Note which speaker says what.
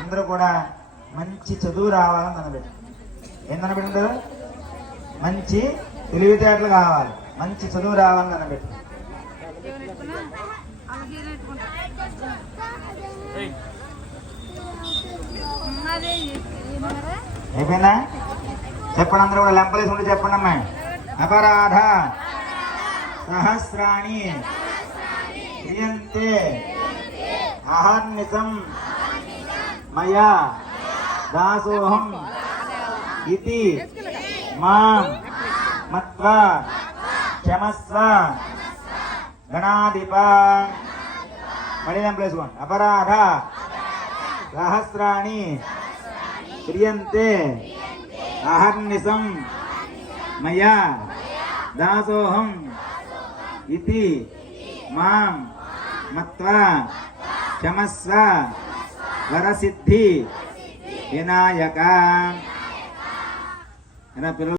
Speaker 1: అందరూ కూడా మంచి చదువు రావాలని అనబెట్టు ఏందనబెట్టు మంచి తెలివితేటలు కావాలి. మంచి చదువు రావాలని కనబెట్టి అయిపోయిందా? చెప్పండి అందరూ కూడా లెంపలేసి ఉండి చెప్పండి అమ్మా అపరాధ సహస్రాణి క్రియంతే. అహర్నిశం. మయా. దాసోహం. ఇది మాం. మత్వా. క్షమస్వ. గణాధిప. మళ్ళీ ప్లేసుకోండి అపరాధ. సహస్రాణి క్రియంతే. అహర్నిశం. మయా. దాసోహం. ఇది మాం. మత్వా. క్షమస్వ వరసిద్ధి వినాయక. పిల్లలు